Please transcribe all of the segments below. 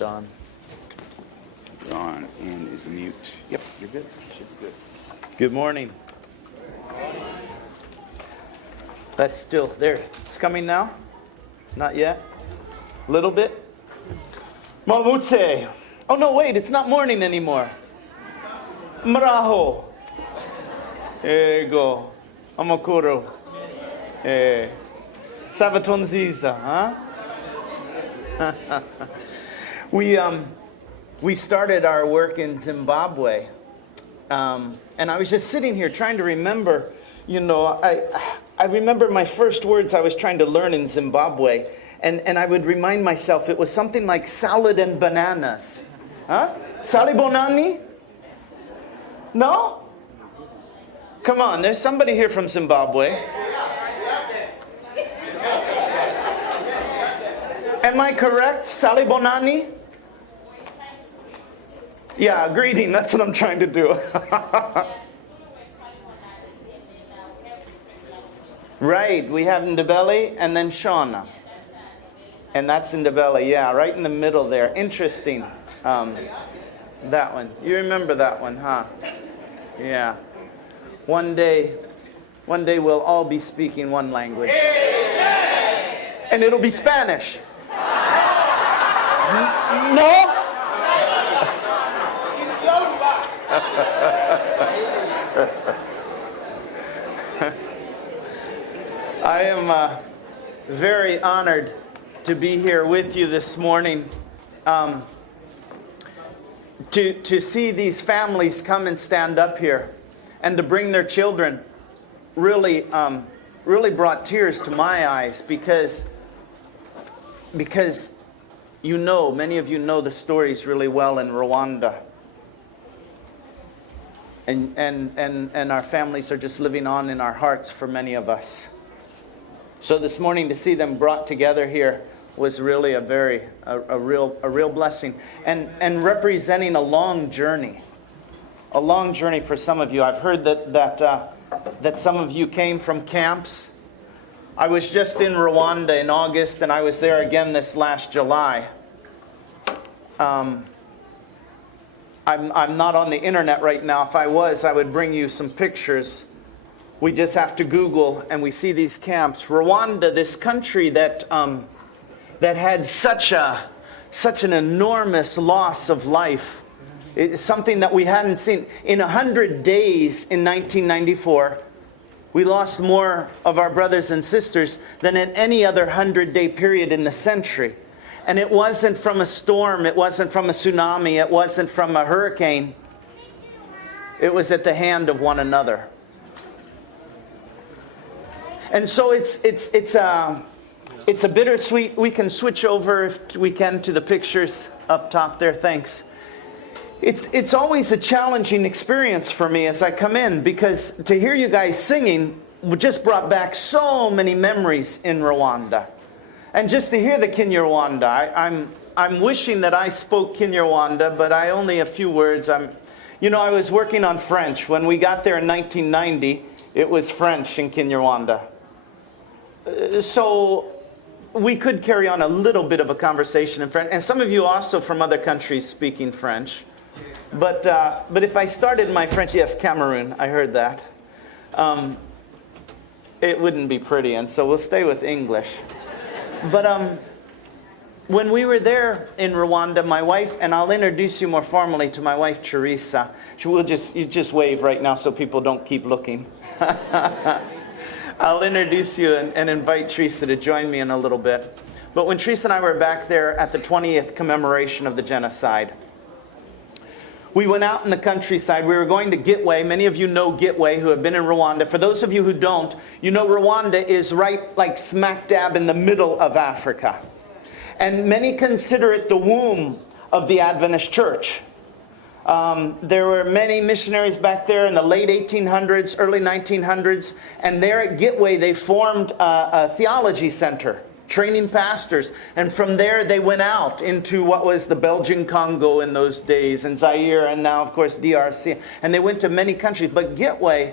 John. On and is mute. Yep, you're good. Should be good. Good morning. That's still there. It's coming now? Not yet? Little bit? Mavutse. Oh no, wait, it's not morning anymore. Mraho. Ego. Amakuro. Sabatonziza, huh? We started our work in Zimbabwe, and I was just sitting here trying to remember, I remember my first words I was trying to learn in Zimbabwe, and I would remind myself it was something like salad and bananas. Huh? Salibonani? No? Come on, there's somebody here from Zimbabwe. Am I correct? Salibonani? Yeah, greeting. That's what I'm trying to do. Right. We have Ndebele and then Shauna. And that's Ndebele. Yeah, right in the middle there. Interesting. That one. You remember that one, huh? Yeah. One day we'll all be speaking one language. And it'll be Spanish. No? I am very honored to be here with you this morning. To see these families come and stand up here and to bring their children really brought tears to my eyes because many of you know the stories really well in Rwanda. And our families are just living on in our hearts for many of us. So this morning to see them brought together here was really a real blessing and representing a long journey for some of you. I've heard that some of you came from camps. I was just in Rwanda in August, and I was there again this last July. I'm not on the internet right now. If I was, I would bring you some pictures. We just have to Google, and we see these camps. Rwanda, this country that had such an enormous loss of life. It's something that we hadn't seen. In 100 days in 1994, we lost more of our brothers and sisters than in any other 100-day period in the century. And it wasn't from a storm, it wasn't from a tsunami, it wasn't from a hurricane. It was at the hand of one another. And so it's a bittersweet. We can switch over if we can to the pictures up top there. Thanks. It's always a challenging experience for me as I come in, because to hear you guys singing just brought back so many memories in Rwanda. And just to hear the Kinyarwanda, I'm wishing that I spoke Kinyarwanda, but I only a few words. I was working on French. When we got there in 1990, it was French in Kinyarwanda. So we could carry on a little bit of a conversation in French. And some of you also from other countries speaking French. But if I started my French, yes, Cameroon, I heard that. It wouldn't be pretty, and so we'll stay with English. But when we were there in Rwanda, my wife, and I'll introduce you more formally to my wife, Teresa. You just wave right now so people don't keep looking. I'll introduce you and invite Teresa to join me in a little bit. But when Teresa and I were back there at the 20th commemoration of the genocide, we went out in the countryside. We were going to Gitwe. Many of you know Gitwe who have been in Rwanda. For those of you who don't, you know Rwanda is right like smack dab in the middle of Africa. And many consider it the womb of the Adventist church. There were many missionaries back there in the late 1800s, early 1900s. And there at Gitwe, they formed a theology center, training pastors. And from there, they went out into what was the Belgian Congo in those days, and Zaire, and now, of course, DRC. And they went to many countries. But Gitwe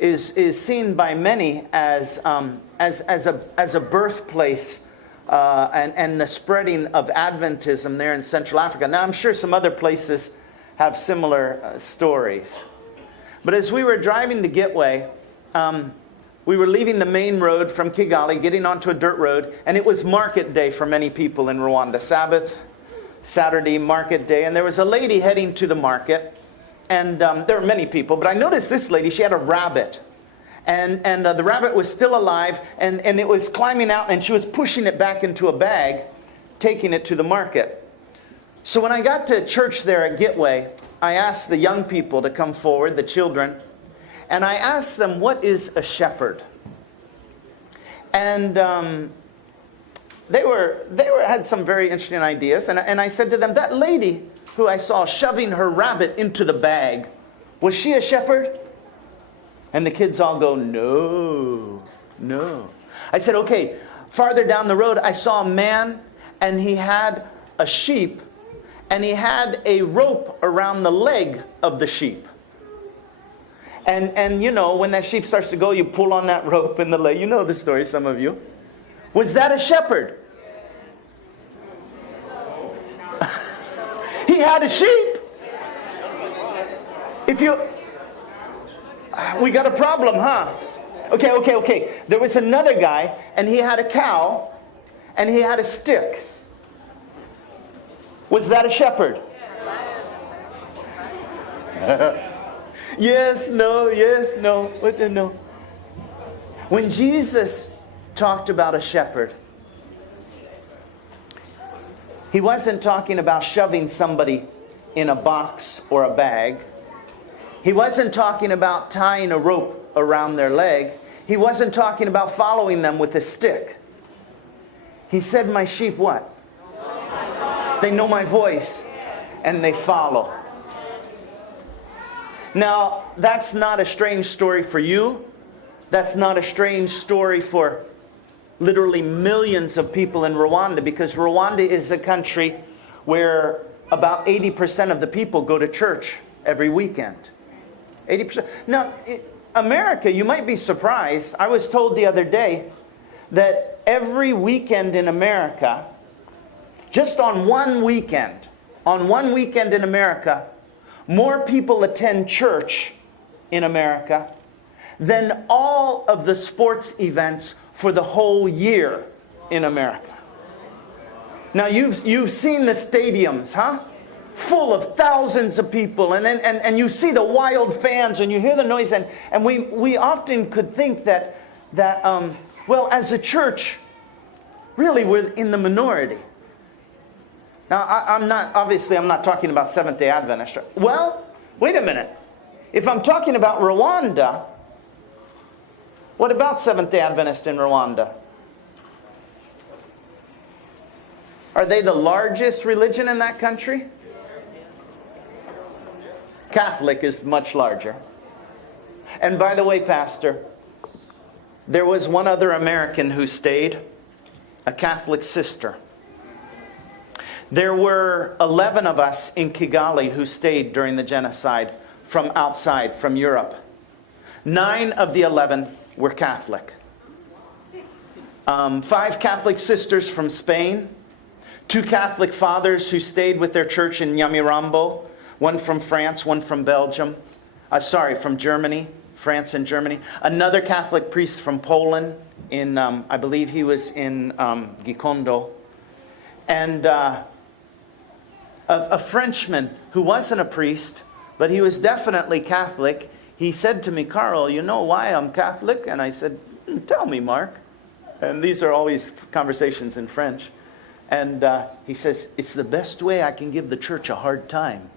is seen by many as a birthplace and the spreading of Adventism there in Central Africa. Now, I'm sure some other places have similar stories. But as we were driving to Gitwe, we were leaving the main road from Kigali, getting onto a dirt road, and it was market day for many people in Rwanda. Sabbath, Saturday, market day, and there was a lady heading to the market, and there were many people, but I noticed this lady, she had a rabbit. And the rabbit was still alive, and it was climbing out, and she was pushing it back into a bag, taking it to the market. So when I got to church there at Gitwe, I asked the young people to come forward, the children, and I asked them, what is a shepherd? And they had some very interesting ideas, and I said to them, that lady who I saw shoving her rabbit into the bag, was she a shepherd? And the kids all go, no, no. I said, okay, farther down the road, I saw a man, and he had a sheep, and he had a rope around the leg of the sheep. And you know, when that sheep starts to go, you pull on that rope in the leg. You know the story, some of you. Was that a shepherd? He had a sheep. We got a problem, huh? Okay. There was another guy, and he had a cow, and he had a stick. Was that a shepherd? Yes, no. What? No. When Jesus talked about a shepherd, he wasn't talking about shoving somebody in a box or a bag. He wasn't talking about tying a rope around their leg. He wasn't talking about following them with a stick. He said, my sheep what? They know my voice, and they follow. Now, that's not a strange story for you. That's not a strange story for literally millions of people in Rwanda, because Rwanda is a country where about 80% of the people go to church every weekend. 80%. Now, America, you might be surprised. I was told the other day that every weekend in America, just on one weekend in America, more people attend church in America than all of the sports events for the whole year in America. Now you've seen the stadiums, huh? Full of thousands of people, and you see the wild fans, and you hear the noise, and we often could think that well, as a church, really we're in the minority. Now, I'm not talking about Seventh-day Adventists. Well, wait a minute. If I'm talking about Rwanda, what about Seventh-day Adventists in Rwanda? Are they the largest religion in that country? Catholic is much larger. And by the way, Pastor, there was one other American who stayed, a Catholic sister. There were 11 of us in Kigali who stayed during the genocide from outside, from Europe. 9 of the 11 were Catholic. 5 Catholic sisters from Spain. 2 Catholic fathers who stayed with their church in Nyamirambo. 1 from France, 1 from Belgium. From Germany, France and Germany. Another Catholic priest from Poland, I believe he was in Gikondo. And a Frenchman who wasn't a priest, but he was definitely Catholic. He said to me, Carl, you know why I'm Catholic? And I said, tell me, Mark. And these are always conversations in French. And he says, it's the best way I can give the church a hard time.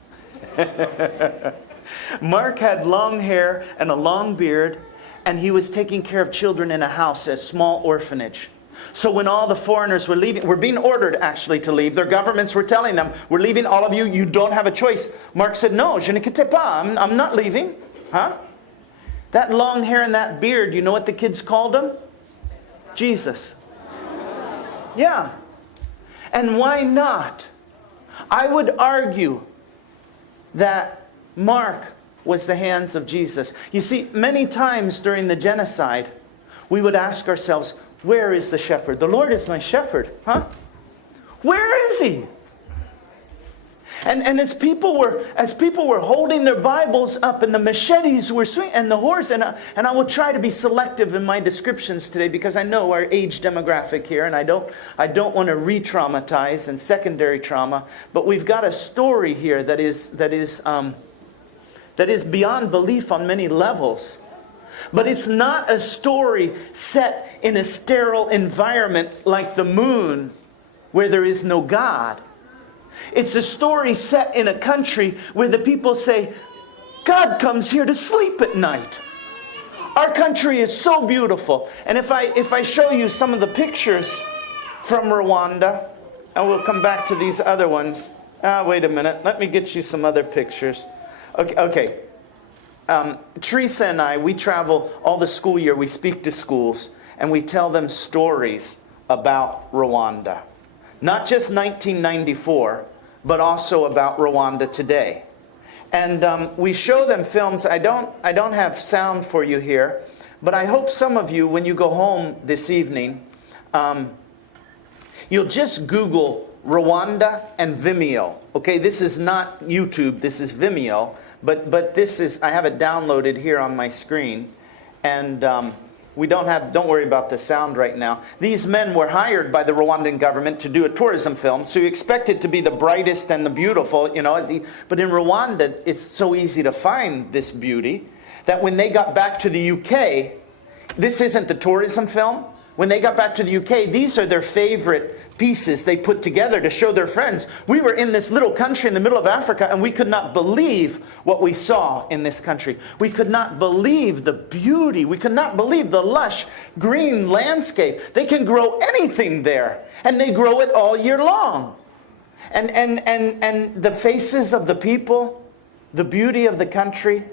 Mark had long hair and a long beard, and he was taking care of children in a house, a small orphanage. So when all the foreigners were leaving, were being ordered actually to leave, their governments were telling them, we're leaving, all of you, you don't have a choice. Mark said, no, je ne quitte pas, I'm not leaving. Huh? That long hair and that beard, you know what the kids called him? Jesus. Yeah. And why not? I would argue that Mark was the hands of Jesus. You see, many times during the genocide, we would ask ourselves, Where is the shepherd? The Lord is my shepherd. Huh? Where is he? And as people were holding their Bibles up and the machetes were swinging and the horse, and I will try to be selective in my descriptions today because I know our age demographic here, and I don't want to re-traumatize and secondary trauma, but we've got a story here that is beyond belief on many levels. But it's not a story set in a sterile environment like the moon where there is no God. It's a story set in a country where the people say, God comes here to sleep at night. Our country is so beautiful. And if I show you some of the pictures from Rwanda, and we'll come back to these other ones. Wait a minute. Let me get you some other pictures. Okay. Teresa and I, we travel all the school year. We speak to schools, and we tell them stories about Rwanda. Not just 1994, but also about Rwanda today. And we show them films. I don't have sound for you here, but I hope some of you, when you go home this evening, you'll just Google Rwanda and Vimeo. Okay, this is not YouTube, this is Vimeo, but this is, I have it downloaded here on my screen, and don't worry about the sound right now. These men were hired by the Rwandan government to do a tourism film, so you expect it to be the brightest and the beautiful, you know. But in Rwanda, it's so easy to find this beauty that when they got back to the UK, this isn't the tourism film. When they got back to the UK, these are their favorite pieces they put together to show their friends. We were in this little country in the middle of Africa, and we could not believe what we saw in this country. We could not believe the beauty. We could not believe the lush green landscape. They can grow anything there, and they grow it all year long. And the faces of the people, the beauty of the country.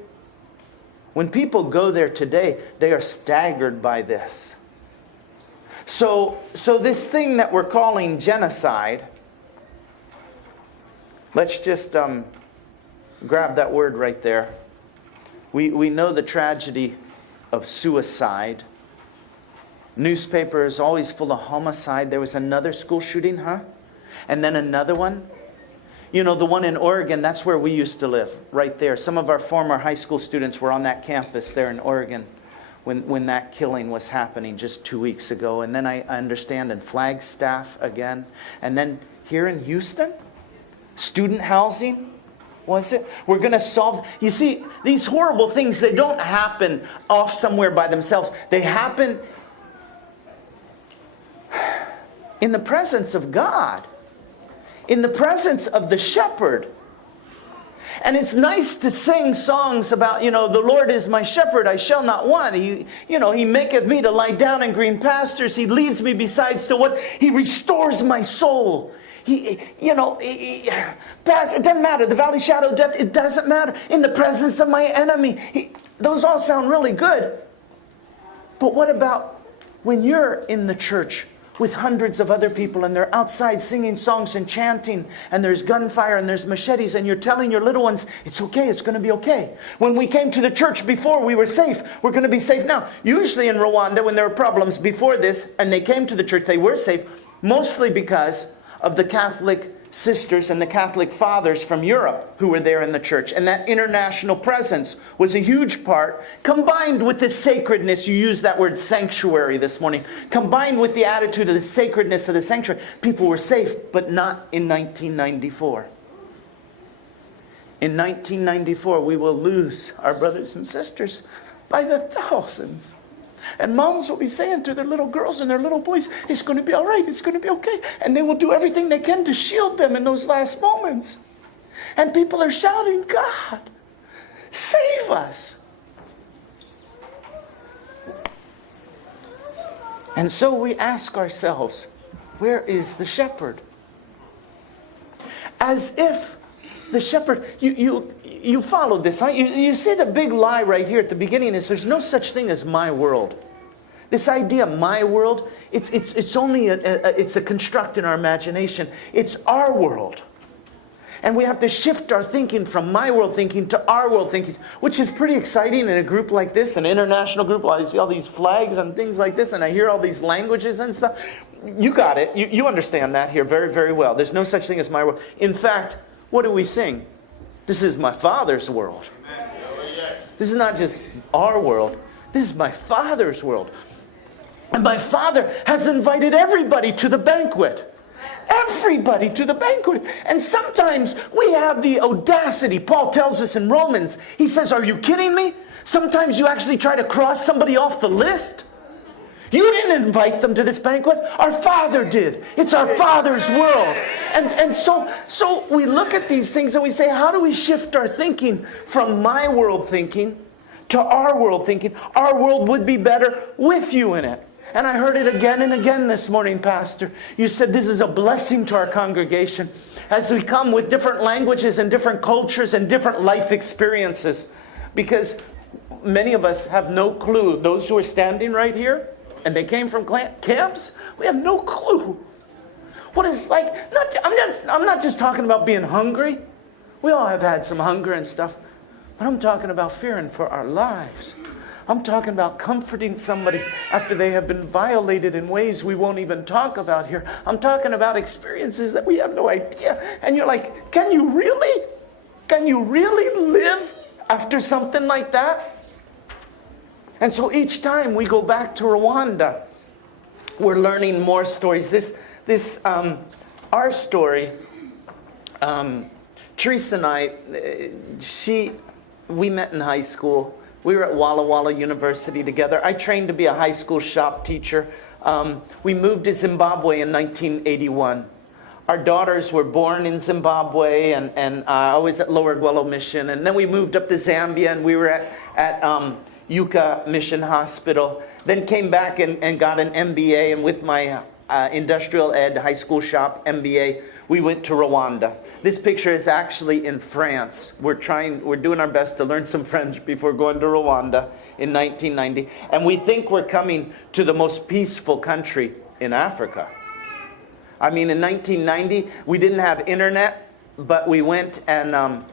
When people go there today, they are staggered by this. So this thing that we're calling genocide, let's just grab that word right there. We know the tragedy of suicide. Newspaper is always full of homicide. There was another school shooting, huh? And then another one. You know, the one in Oregon, that's where we used to live, right there. Some of our former high school students were on that campus there in Oregon when that killing was happening just 2 weeks ago. And then I understand in Flagstaff again. And then here in Houston, student housing, was it? We're going to solve... You see, these horrible things, they don't happen off somewhere by themselves. They happen in the presence of God, in the presence of the shepherd. And it's nice to sing songs about, you know, the Lord is my shepherd, I shall not want. He maketh me to lie down in green pastures. He leads me beside still waters. He restores my soul. It doesn't matter. The valley shadow of death, it doesn't matter. In the presence of my enemy. Those all sound really good. But what about when you're in the church with hundreds of other people and they're outside singing songs and chanting, and there's gunfire and there's machetes, and you're telling your little ones, it's okay, it's going to be okay. When we came to the church before, we were safe. We're going to be safe now. Usually in Rwanda, when there were problems before this, and they came to the church, they were safe, mostly because of the Catholic sisters and the Catholic fathers from Europe who were there in the church. And that international presence was a huge part, combined with the sacredness. You used that word sanctuary this morning. Combined with the attitude of the sacredness of the sanctuary, people were safe, but not in 1994. In 1994, we will lose our brothers and sisters by the thousands. And moms will be saying to their little girls and their little boys, it's going to be all right, it's going to be okay. And they will do everything they can to shield them in those last moments. And people are shouting, God, save us. And so we ask ourselves, where is the shepherd? As if the shepherd, you followed this, huh? You see the big lie right here at the beginning is there's no such thing as my world. This idea, my world, it's only it's a construct in our imagination. It's our world. And we have to shift our thinking from my world thinking to our world thinking, which is pretty exciting in a group like this, an international group. I see all these flags and things like this, and I hear all these languages and stuff. You got it. You understand that here very, very well. There's no such thing as my world. In fact, what do we sing? This is my Father's world. This is not just our world. This is my Father's world. And my Father has invited everybody to the banquet. Everybody to the banquet. And sometimes we have the audacity. Paul tells us in Romans, he says, are you kidding me? Sometimes you actually try to cross somebody off the list. You didn't invite them to this banquet. Our Father did. It's our Father's world. And so we look at these things and we say, how do we shift our thinking from my world thinking to our world thinking? Our world would be better with you in it. And I heard it again and again this morning, Pastor. You said this is a blessing to our congregation as we come with different languages and different cultures and different life experiences. Because many of us have no clue. Those who are standing right here, and they came from camps, we have no clue what it's like. I'm not just talking about being hungry. We all have had some hunger and stuff. But I'm talking about fearing for our lives. I'm talking about comforting somebody after they have been violated in ways we won't even talk about here. I'm talking about experiences that we have no idea. And you're like, can you really live after something like that? And so each time we go back to Rwanda, we're learning more stories. Our story, Teresa and I, we met in high school. We were at Walla Walla University together. I trained to be a high school shop teacher. We moved to Zimbabwe in 1981. Our daughters were born in Zimbabwe, and I was at Lower Gwello Mission. And then we moved up to Zambia, and we were at Yuka Mission Hospital. Then came back and got an MBA, and with my industrial ed high school shop MBA, we went to Rwanda. This picture is actually in France. We're doing our best to learn some French before going to Rwanda in 1990. And we think we're coming to the most peaceful country in Africa. I mean, in 1990, we didn't have internet, but we went and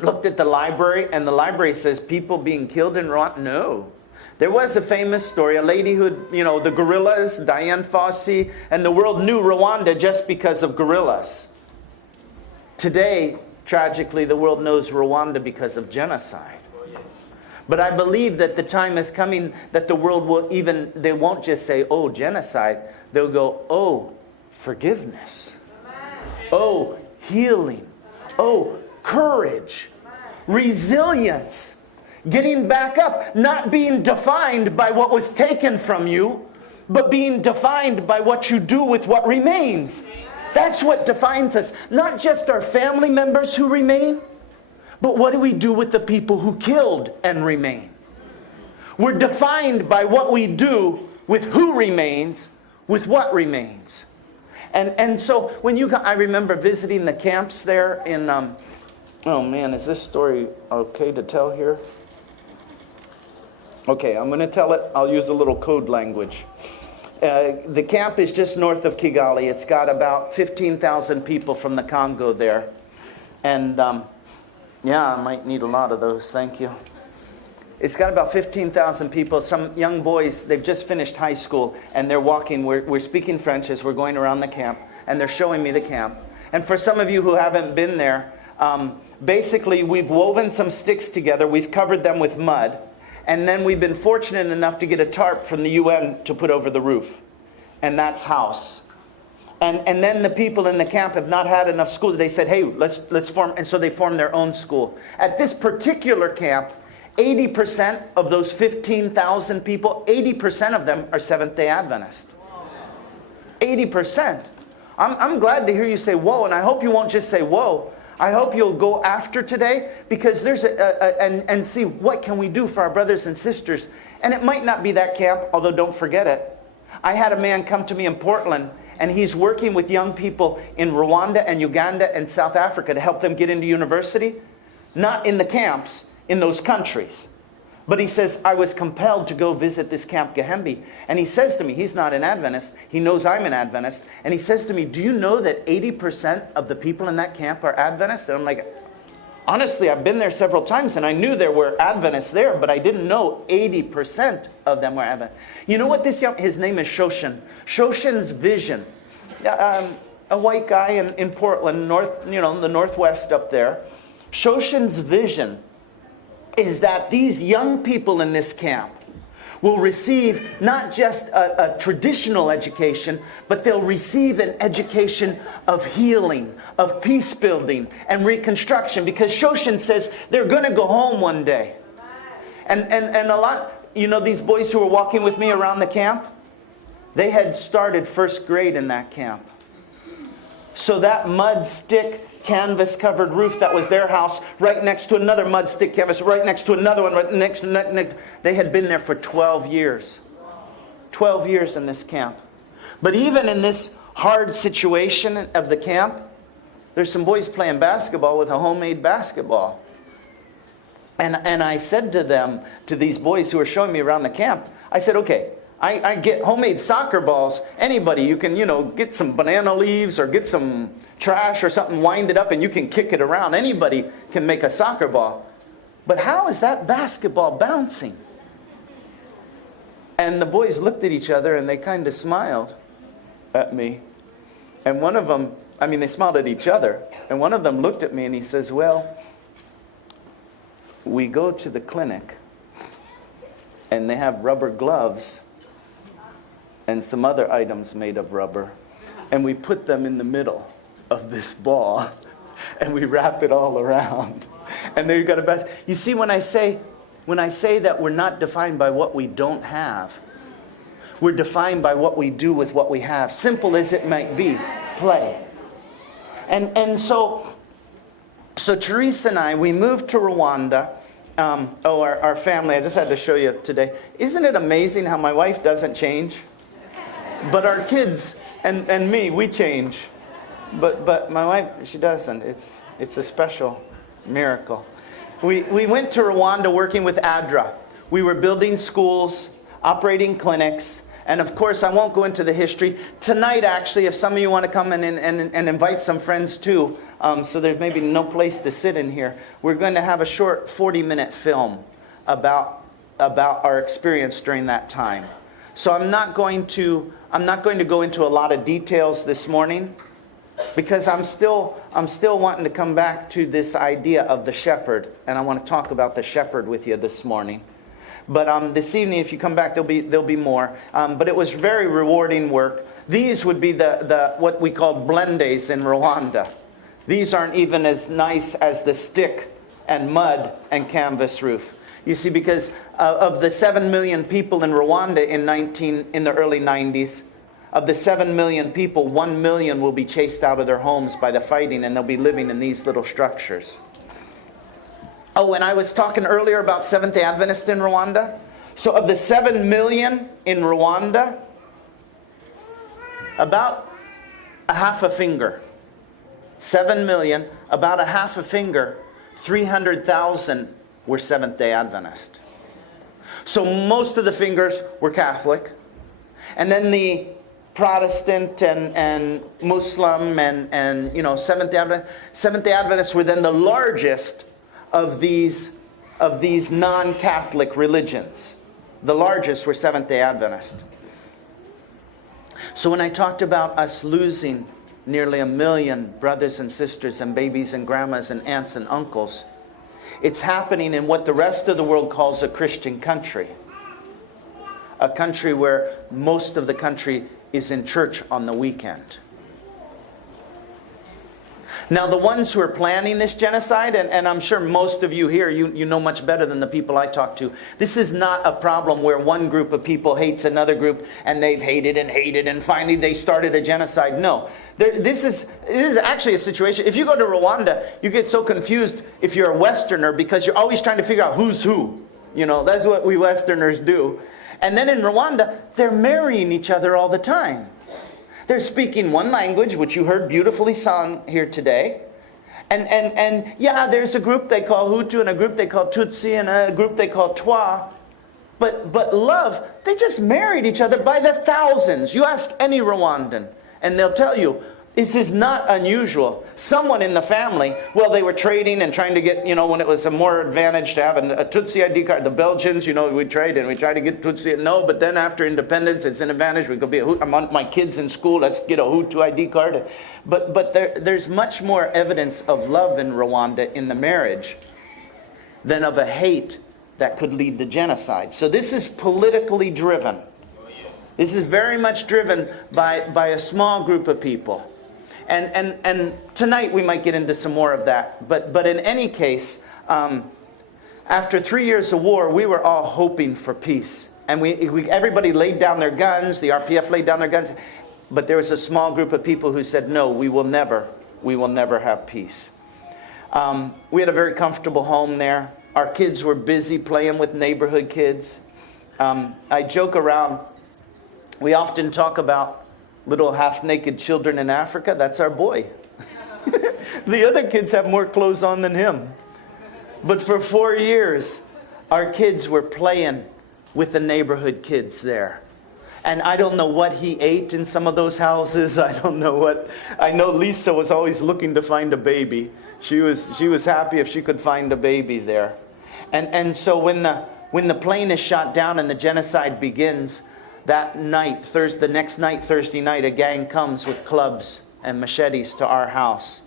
looked at the library, and the library says people being killed in Rwanda? No. There was a famous story, a lady who, the gorillas, Diane Fossey, and the world knew Rwanda just because of gorillas. Today, tragically, the world knows Rwanda because of genocide. But I believe that the time is coming that the world will they won't just say, oh, genocide. They'll go, oh, forgiveness. Oh, healing. Oh, courage. Resilience. Getting back up, not being defined by what was taken from you, but being defined by what you do with what remains. That's what defines us. Not just our family members who remain, but what do we do with the people who killed and remain? We're defined by what we do with who remains, with what remains. And so when I remember visiting the camps there in, oh man, is this story okay to tell here? Okay, I'm going to tell it. I'll use a little code language. The camp is just north of Kigali. It's got about 15,000 people from the Congo there. And yeah, I might need a lot of those. Thank you. It's got about 15,000 people. Some young boys, they've just finished high school, and they're walking. We're speaking French as we're going around the camp, and they're showing me the camp. And for some of you who haven't been there, basically we've woven some sticks together. We've covered them with mud. And then we've been fortunate enough to get a tarp from the UN to put over the roof. And that's house. And then the people in the camp have not had enough school. They said, hey, let's form. And so they formed their own school. At this particular camp, 80% of those 15,000 people, 80% of them are Seventh-day Adventists. 80%. I'm glad to hear you say, whoa. And I hope you won't just say, whoa. I hope you'll go after today, because there's and see what can we do for our brothers and sisters. And it might not be that camp, although don't forget it. I had a man come to me in Portland, and he's working with young people in Rwanda and Uganda and South Africa to help them get into university. Not in the camps, in those countries. But he says, I was compelled to go visit this Camp Gehembe. And he says to me, he's not an Adventist. He knows I'm an Adventist. And he says to me, do you know that 80% of the people in that camp are Adventists? And I'm like, honestly, I've been there several times, and I knew there were Adventists there, but I didn't know 80% of them were Adventists. You know what his name is Shoshan. Shoshan's vision. A white guy in Portland, the Northwest up there. Shoshan's vision is that these young people in this camp will receive not just a traditional education, but they'll receive an education of healing, of peace building, and reconstruction. Because Shoshan says they're going to go home one day. And a lot, these boys who were walking with me around the camp, they had started first grade in that camp. So that mud stick canvas covered roof that was their house, right next to another mud stick canvas, right next to another one, right next to next. They had been there for 12 years. 12 years in this camp. But even in this hard situation of the camp, there's some boys playing basketball with a homemade basketball. And I said to them, to these boys who were showing me around the camp, I said, okay, I get homemade soccer balls. Anybody, you can, get some banana leaves or get some trash or something, wind it up, and you can kick it around. Anybody can make a soccer ball. But how is that basketball bouncing? And the boys looked at each other and they kind of smiled at me. And one of them, they smiled at each other. And one of them looked at me and he says, well, we go to the clinic and they have rubber gloves and some other items made of rubber, and we put them in the middle of this ball, and we wrap it all around, and there you got a basket. You see, when I say that we're not defined by what we don't have, we're defined by what we do with what we have. Simple as it might be, play. And so Teresa and I, we moved to Rwanda. Our family, I just had to show you today. Isn't it amazing how my wife doesn't change? But our kids and me, we change. But my wife, she doesn't. It's a special miracle. We went to Rwanda working with ADRA. We were building schools, operating clinics, and of course, I won't go into the history. Tonight, actually, if some of you want to come and invite some friends too, so there's maybe no place to sit in here, we're going to have a short 40-minute film about our experience during that time. So I'm not going to go into a lot of details this morning, because I'm still wanting to come back to this idea of the shepherd, and I want to talk about the shepherd with you this morning. But this evening, if you come back, there'll be more. But it was very rewarding work. These would be the what we call blendes in Rwanda. These aren't even as nice as the stick and mud and canvas roof. You see, because of the 7 million people in Rwanda in the early 90s, of the 7 million people, 1 million will be chased out of their homes by the fighting, and they'll be living in these little structures. Oh, and I was talking earlier about Seventh-day Adventists in Rwanda. So of the 7 million in Rwanda, about a half a finger. 7 million, about a half a finger, 300,000 were Seventh-day Adventist. So most of the fingers were Catholic. And then the Protestant and Muslim and Seventh-day Adventists were then the largest of these non-Catholic religions. The largest were Seventh-day Adventists. So when I talked about us losing nearly 1 million brothers and sisters and babies and grandmas and aunts and uncles, it's happening in what the rest of the world calls a Christian country. A country where most of the country is in church on the weekend. Now, the ones who are planning this genocide, and I'm sure most of you here, you know much better than the people I talk to, this is not a problem where one group of people hates another group and they've hated and finally they started a genocide. No. This is actually a situation. If you go to Rwanda, you get so confused if you're a Westerner because you're always trying to figure out who's who. That's what we Westerners do. And then in Rwanda, they're marrying each other all the time. They're speaking one language, which you heard beautifully sung here today. And yeah, there's a group they call Hutu and a group they call Tutsi and a group they call Twa. But love, they just married each other by the thousands. You ask any Rwandan, and they'll tell you, this is not unusual. Someone in the family, well, they were trading and trying to get, when it was a more advantage to have a Tutsi ID card. The Belgians, we trade and we try to get Tutsi. No, but then after independence, it's an advantage. We could be I want my kids in school, let's get a Hutu ID card. But there's much more evidence of love in Rwanda in the marriage than of a hate that could lead to genocide. So this is politically driven. This is very much driven by a small group of people. And tonight we might get into some more of that. But in any case, after 3 years of war, we were all hoping for peace. And everybody laid down their guns, the RPF laid down their guns. But there was a small group of people who said, no, we will never have peace. We had a very comfortable home there. Our kids were busy playing with neighborhood kids. I joke around. We often talk about little half-naked children in Africa. That's our boy. The other kids have more clothes on than him. But for 4 years, our kids were playing with the neighborhood kids there. And I don't know what he ate in some of those houses. I don't know what. I know Lisa was always looking to find a baby. She was happy if she could find a baby there. And so when the plane is shot down and the genocide begins, that night, the next night, Thursday night, a gang comes with clubs and machetes to our house.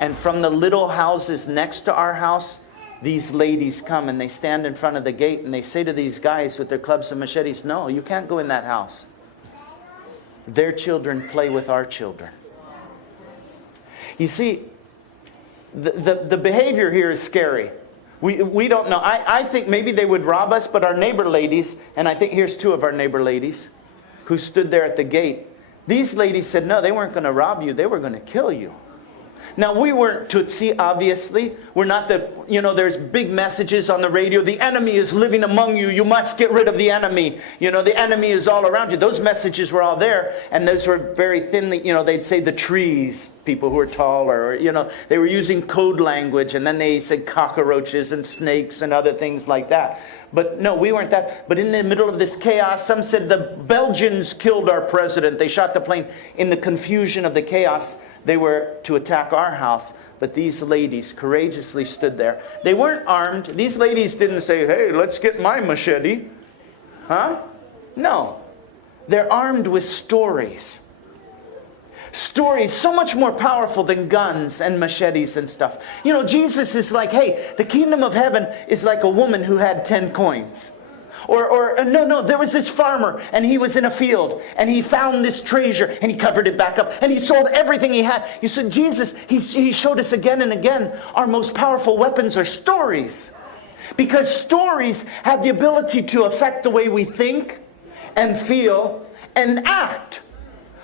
And from the little houses next to our house, these ladies come and they stand in front of the gate and they say to these guys with their clubs and machetes, no, you can't go in that house. Their children play with our children. You see, the behavior here is scary. We don't know. I think maybe they would rob us, but our neighbor ladies, and I think here's two of our neighbor ladies who stood there at the gate. These ladies said, no, they weren't going to rob you. They were going to kill you. Now, we weren't Tutsi, obviously. We're not there's big messages on the radio. The enemy is living among you. You must get rid of the enemy. The enemy is all around you. Those messages were all there. And those were very thinly, they'd say the trees, people who are taller, or, they were using code language. And then they said cockroaches and snakes and other things like that. But no, we weren't that. But in the middle of this chaos, some said the Belgians killed our president. They shot the plane. In the confusion of the chaos, they were to attack our house, but these ladies courageously stood there. They weren't armed. These ladies didn't say, hey, let's get my machete. Huh? No. They're armed with stories. Stories so much more powerful than guns and machetes and stuff. Jesus is like, hey, the kingdom of heaven is like a woman who had 10 coins. Or no, there was this farmer and he was in a field and he found this treasure and he covered it back up and he sold everything he had. You said, Jesus, he showed us again and again our most powerful weapons are stories. Because stories have the ability to affect the way we think and feel and act.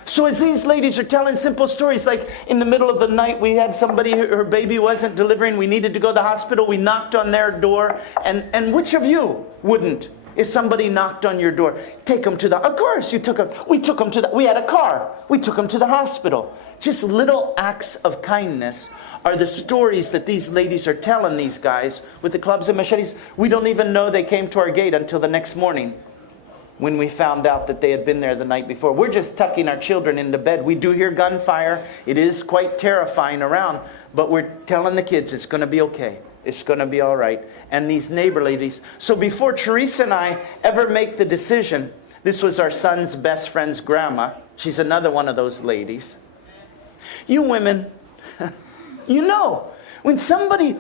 So as these ladies are telling simple stories, like in the middle of the night, we had somebody, her baby wasn't delivering, we needed to go to the hospital, we knocked on their door, and which of you wouldn't? If somebody knocked on your door, take them to the, of course you took them, we had a car, we took them to the hospital. Just little acts of kindness are the stories that these ladies are telling these guys with the clubs and machetes. We don't even know they came to our gate until the next morning when we found out that they had been there the night before. We're just tucking our children into bed. We do hear gunfire. It is quite terrifying around, but we're telling the kids it's going to be okay. It's going to be all right. And these neighbor ladies. So before Teresa and I ever make the decision, this was our son's best friend's grandma. She's another one of those ladies. You women, when somebody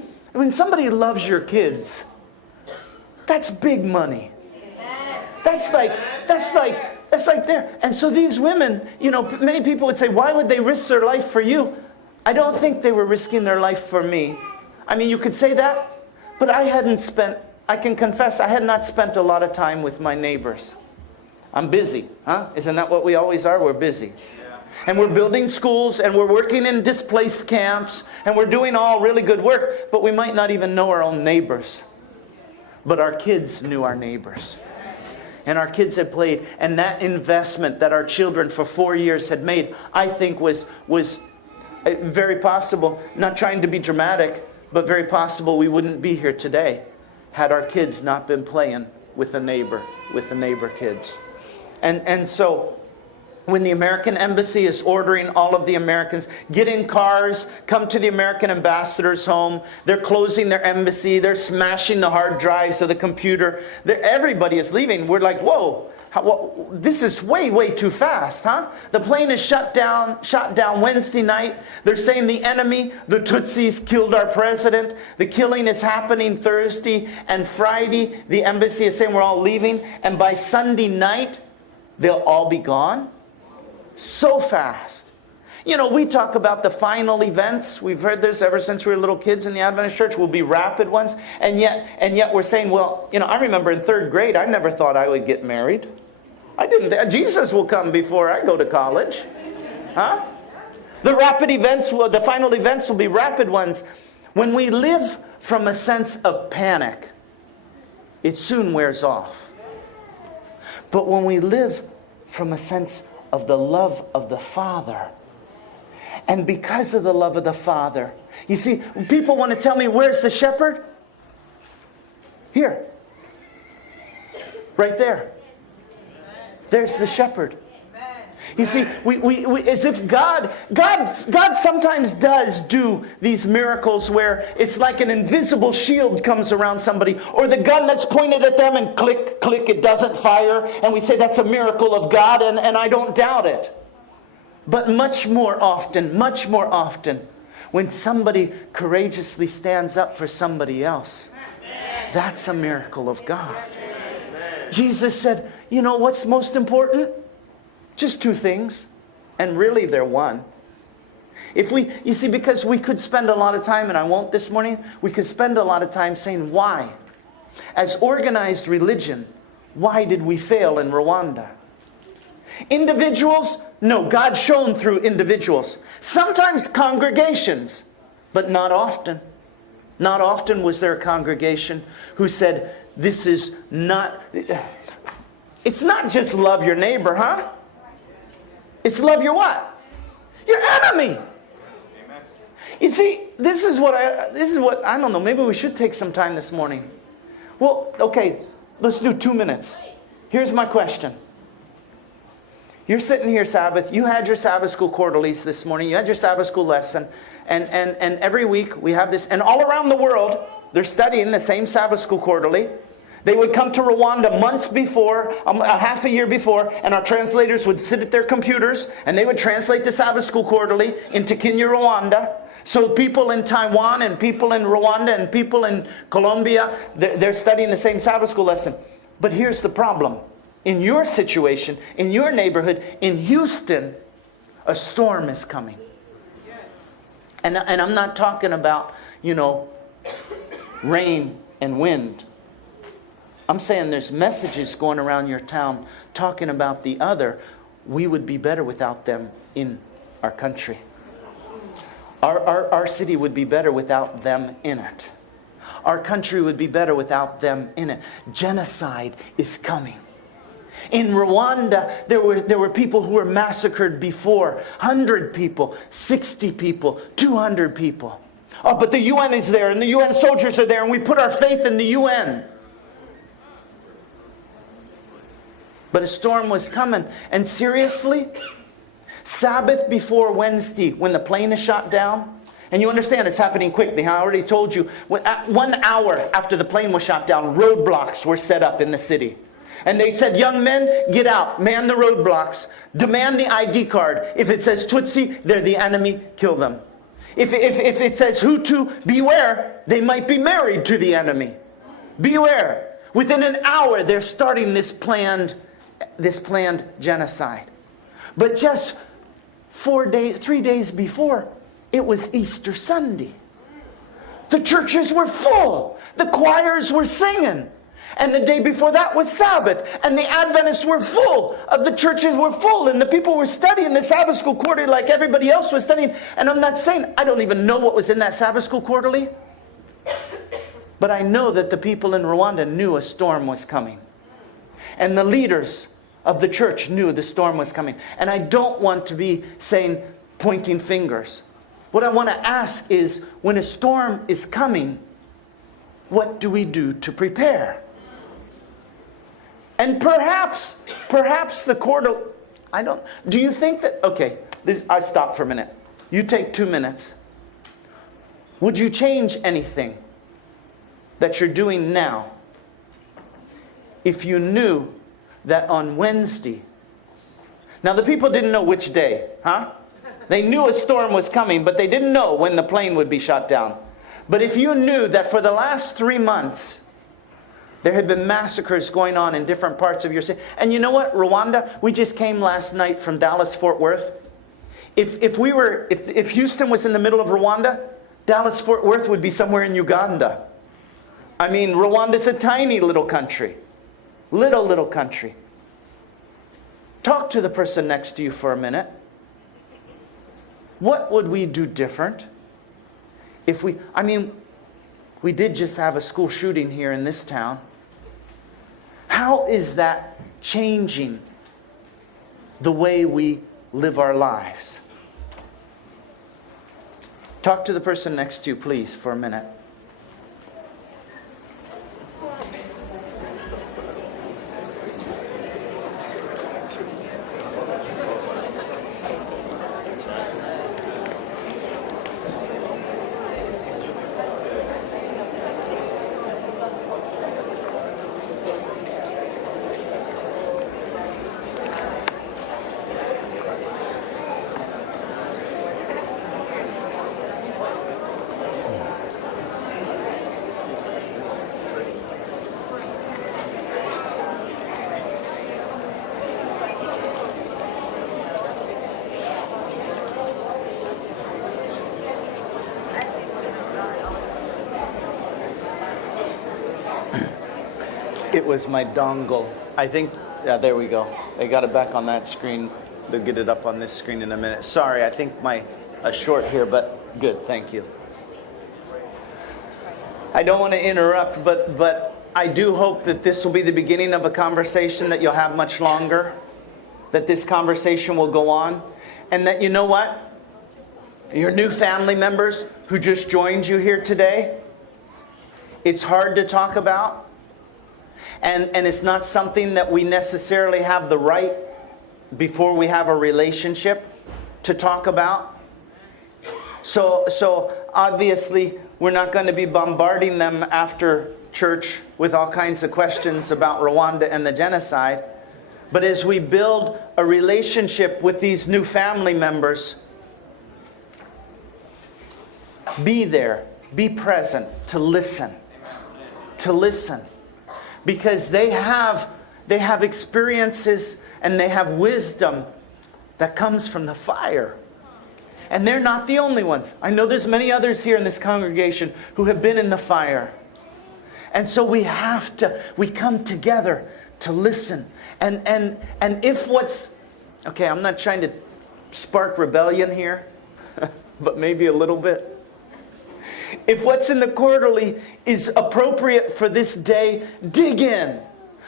loves your kids, that's big money. That's like there. And so these women, many people would say, why would they risk their life for you? I don't think they were risking their life for me. I mean, you could say that, but I can confess, I had not spent a lot of time with my neighbors. I'm busy, huh? Isn't that what we always are? We're busy. And we're building schools, and we're working in displaced camps, and we're doing all really good work, but we might not even know our own neighbors. But our kids knew our neighbors. And our kids had played, and that investment that our children for 4 years had made, I think was Very possible, not trying to be dramatic, but very possible we wouldn't be here today had our kids not been playing with the neighbor kids. And so when the American embassy is ordering all of the Americans, get in cars, come to the American ambassador's home, they're closing their embassy, they're smashing the hard drives of the computer, everybody is leaving. We're like, whoa, this is way, way too fast, huh? The plane is shot down Wednesday night. They're saying the enemy, the Tutsis, killed our president. The killing is happening Thursday and Friday. The embassy is saying we're all leaving. And by Sunday night, they'll all be gone. So fast. You know, we talk about the final events. We've heard this ever since we were little kids in the Adventist church. Will be rapid ones. And yet we're saying, well, you know, I remember in 3rd grade, I never thought I would get married. I didn't. Jesus will come before I go to college. Huh? The rapid events, the final events will be rapid ones. When we live from a sense of panic, it soon wears off. But when we live from a sense of the love of the Father, and because of the love of the Father, you see, people want to tell me, where's the shepherd? Here. Right there. There's the shepherd. You see, we as if God sometimes does do these miracles where it's like an invisible shield comes around somebody, or the gun that's pointed at them and click, click, it doesn't fire, and we say that's a miracle of God, and I don't doubt it. But much more often, when somebody courageously stands up for somebody else, that's a miracle of God. Jesus said, you know what's most important? Just 2 things. And really they're one. You see, because we could spend a lot of time, and I won't this morning, we could spend a lot of time saying why. As organized religion, why did we fail in Rwanda? Individuals? No, God shone through individuals. Sometimes congregations, but not often. Not often was there a congregation who said, this is not... It's not just love your neighbor, huh? It's love your what? Your enemy. Amen. You see, this is what I don't know, maybe we should take some time this morning. Well, okay, let's do 2 minutes. Here's my question. You're sitting here Sabbath, you had your Sabbath school quarterlies this morning, you had your Sabbath school lesson, and every week we have this, and all around the world, they're studying the same Sabbath school quarterly. They would come to Rwanda months before, a half a year before, and our translators would sit at their computers and they would translate the Sabbath School Quarterly into Kinyarwanda. So people in Taiwan and people in Rwanda and people in Colombia, they're studying the same Sabbath School lesson. But here's the problem. In your situation, in your neighborhood, in Houston, a storm is coming. And I'm not talking about, you know, rain and wind. I'm saying there's messages going around your town talking about the other. We would be better without them in our country. Our city would be better without them in it. Our country would be better without them in it. Genocide is coming. In Rwanda, there were people who were massacred before. 100 people, 60 people, 200 people. Oh, but the UN is there and the UN soldiers are there and we put our faith in the UN. But a storm was coming. And seriously, Sabbath before Wednesday, when the plane is shot down, and you understand it's happening quickly. I already told you, 1 hour after the plane was shot down, roadblocks were set up in the city. And they said, young men, get out, man the roadblocks, demand the ID card. If it says Tutsi, they're the enemy, kill them. If it says Hutu, beware, they might be married to the enemy. Beware. Within an hour, they're starting this planned genocide. But just 3 days before, it was Easter Sunday. The churches were full. The choirs were singing. And the day before that was Sabbath. And the Adventists were full. The churches were full. And the people were studying the Sabbath School Quarterly like everybody else was studying. And I'm not saying, I don't even know what was in that Sabbath School Quarterly. But I know that the people in Rwanda knew a storm was coming. And the leaders of the church knew the storm was coming. And I don't want to be saying, pointing fingers. What I want to ask is, when a storm is coming, what do we do to prepare? And perhaps the do you think that, okay, I stop for a minute. You take 2 minutes. Would you change anything that you're doing now if you knew that on Wednesday, now the people didn't know which day, huh? They knew a storm was coming, but they didn't know when the plane would be shot down. But if you knew that for the last 3 months, there had been massacres going on in different parts of your city. And you know what? Rwanda, we just came last night from Dallas, Fort Worth. If Houston was in the middle of Rwanda, Dallas, Fort Worth would be somewhere in Uganda. I mean, Rwanda's a tiny little country. Little country. Talk to the person next to you for a minute. What would we do different if we did just have a school shooting here in this town. How is that changing the way we live our lives? Talk to the person next to you, please, for a minute. It was my dongle. I think, yeah, there we go. They got it back on that screen. They'll get it up on this screen in a minute. Sorry, I think short here, but good, thank you. I don't want to interrupt, but I do hope that this will be the beginning of a conversation that you'll have much longer, that this conversation will go on, and that, you know what? Your new family members who just joined you here today, it's hard to talk about. And it's not something that we necessarily have the right, before we have a relationship, to talk about. So obviously, we're not going to be bombarding them after church with all kinds of questions about Rwanda and the genocide. But as we build a relationship with these new family members, be there, be present, to listen. To listen. Because they have experiences and they have wisdom that comes from the fire. And they're not the only ones. I know there's many others here in this congregation who have been in the fire. And so we come together to listen. And if okay, I'm not trying to spark rebellion here, but maybe a little bit. If what's in the quarterly is appropriate for this day, dig in.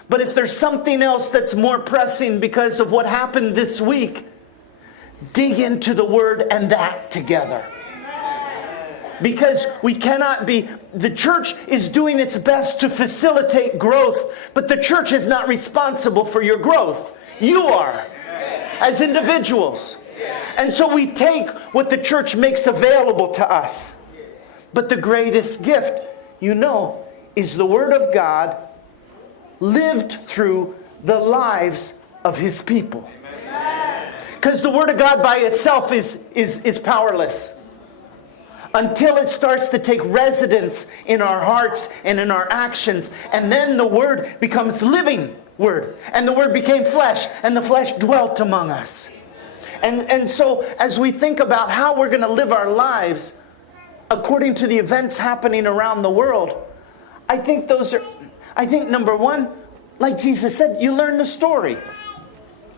But if there's something else that's more pressing because of what happened this week, dig into the Word and that together. Because we cannot be, the church is doing its best to facilitate growth, but the church is not responsible for your growth. You are, as individuals. And so we take what the church makes available to us. But the greatest gift, is the Word of God lived through the lives of His people. Because the Word of God by itself is powerless. Until it starts to take residence in our hearts and in our actions. And then the Word becomes living Word. And the Word became flesh. And the flesh dwelt among us. And so as we think about how we're going to live our lives according to the events happening around the world, I think number one, like Jesus said, you learn the story.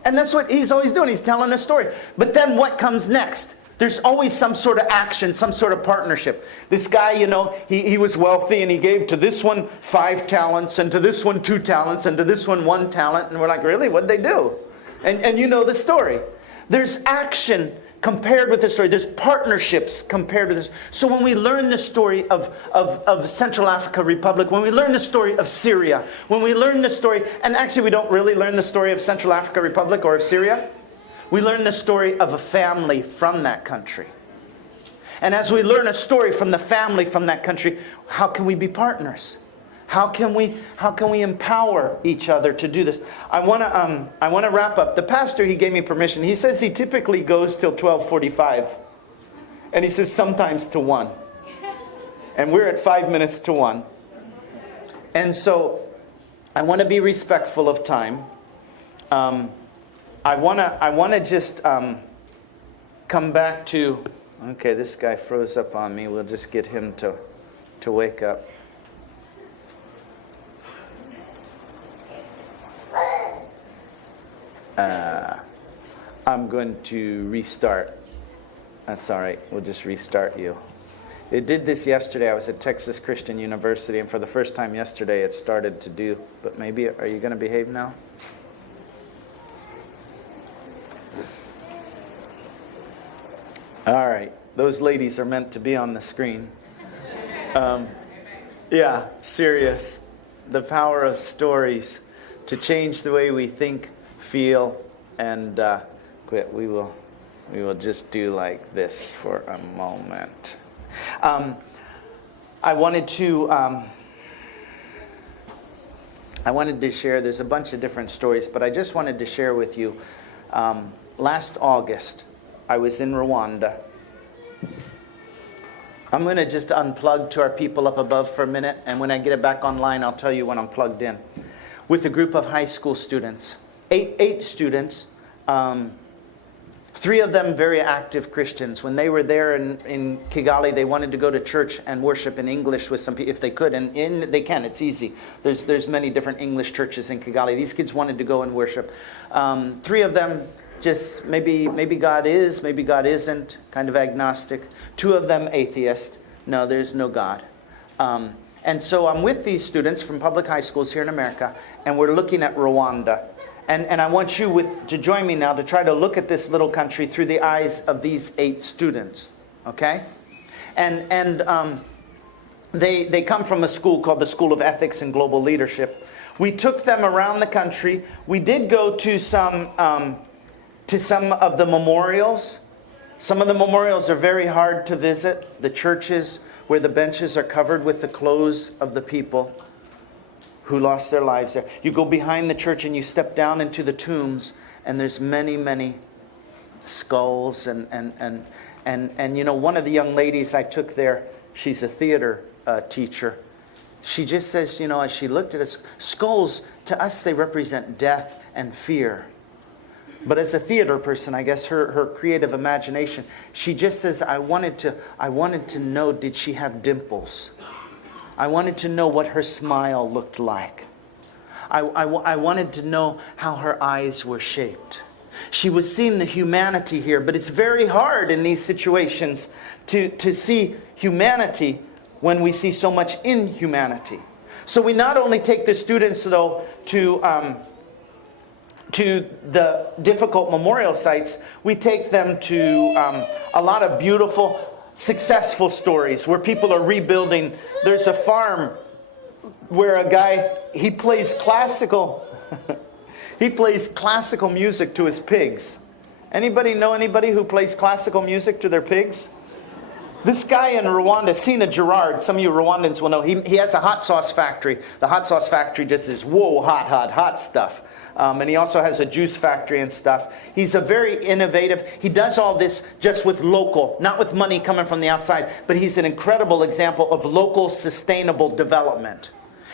And that's what He's always doing. He's telling a story. But then what comes next? There's always some sort of action, some sort of partnership. This guy, he was wealthy and he gave to this one 5 talents and to this one 2 talents and to this one 1 talent. And we're like, really? What'd they do? And you know the story. There's action compared with this story. There's partnerships compared to this. So when we learn the story of Central Africa Republic, when we learn the story of Syria, when we learn the story, and actually we don't really learn the story of Central Africa Republic or of Syria, we learn the story of a family from that country. And as we learn a story from the family from that country, how can we be partners? How can we empower each other to do this? I want to wrap up. The pastor, he gave me permission. He says he typically goes till 12:45. And he says sometimes to 1. And we're at 5 minutes to 1. And so I want to be respectful of time. I want to just come back to, okay, this guy froze up on me. We'll just get him to wake up. I'm going to restart. That's all right. We'll just restart you. It did this yesterday. I was at Texas Christian University, and for the first time yesterday, it started to do. But maybe, are you going to behave now? All right. Those ladies are meant to be on the screen. Yeah, serious. The power of stories to change the way we think, feel, and quit. We will just do like this for a moment. I wanted to share, there's a bunch of different stories, but I just wanted to share with you, last August, I was in Rwanda. I'm going to just unplug to our people up above for a minute, and when I get it back online, I'll tell you when I'm plugged in. With a group of high school students. Eight students. 3 of them very active Christians. When they were there in Kigali, they wanted to go to church and worship in English with some people, if they could. And they can, it's easy. There's many different English churches in Kigali. These kids wanted to go and worship. 3 of them just maybe God is, maybe God isn't, kind of agnostic. 2 of them atheist. No, there's no God. And so I'm with these students from public high schools here in America, and we're looking at Rwanda. And I want you to join me now to try to look at this little country through the eyes of these 8 students, okay? And they come from a school called the School of Ethics and Global Leadership. We took them around the country. We did go to some of the memorials. Some of the memorials are very hard to visit. The churches where the benches are covered with the clothes of the people who lost their lives there. You go behind the church and you step down into the tombs, and there's many, many skulls. And you know, one of the young ladies I took there, she's a theater teacher. She just says, you know, as she looked at us, skulls, to us they represent death and fear. But as a theater person, I guess her creative imagination, she just says, I wanted to know, did she have dimples? I wanted to know what her smile looked like. I wanted to know how her eyes were shaped. She was seeing the humanity here, but it's very hard in these situations to see humanity when we see so much inhumanity. So we not only take the students, though, to the difficult memorial sites, we take them to a lot of beautiful, successful stories where people are rebuilding. There's a farm where a guy, he plays classical music to his pigs. Anybody know anybody who plays classical music to their pigs? This guy in Rwanda, Sina Gerard, some of you Rwandans will know, he has a hot sauce factory. The hot sauce factory just is, whoa, hot stuff. And he also has a juice factory and stuff. He's a very innovative, he does all this just with local, not with money coming from the outside, but he's an incredible example of local sustainable development.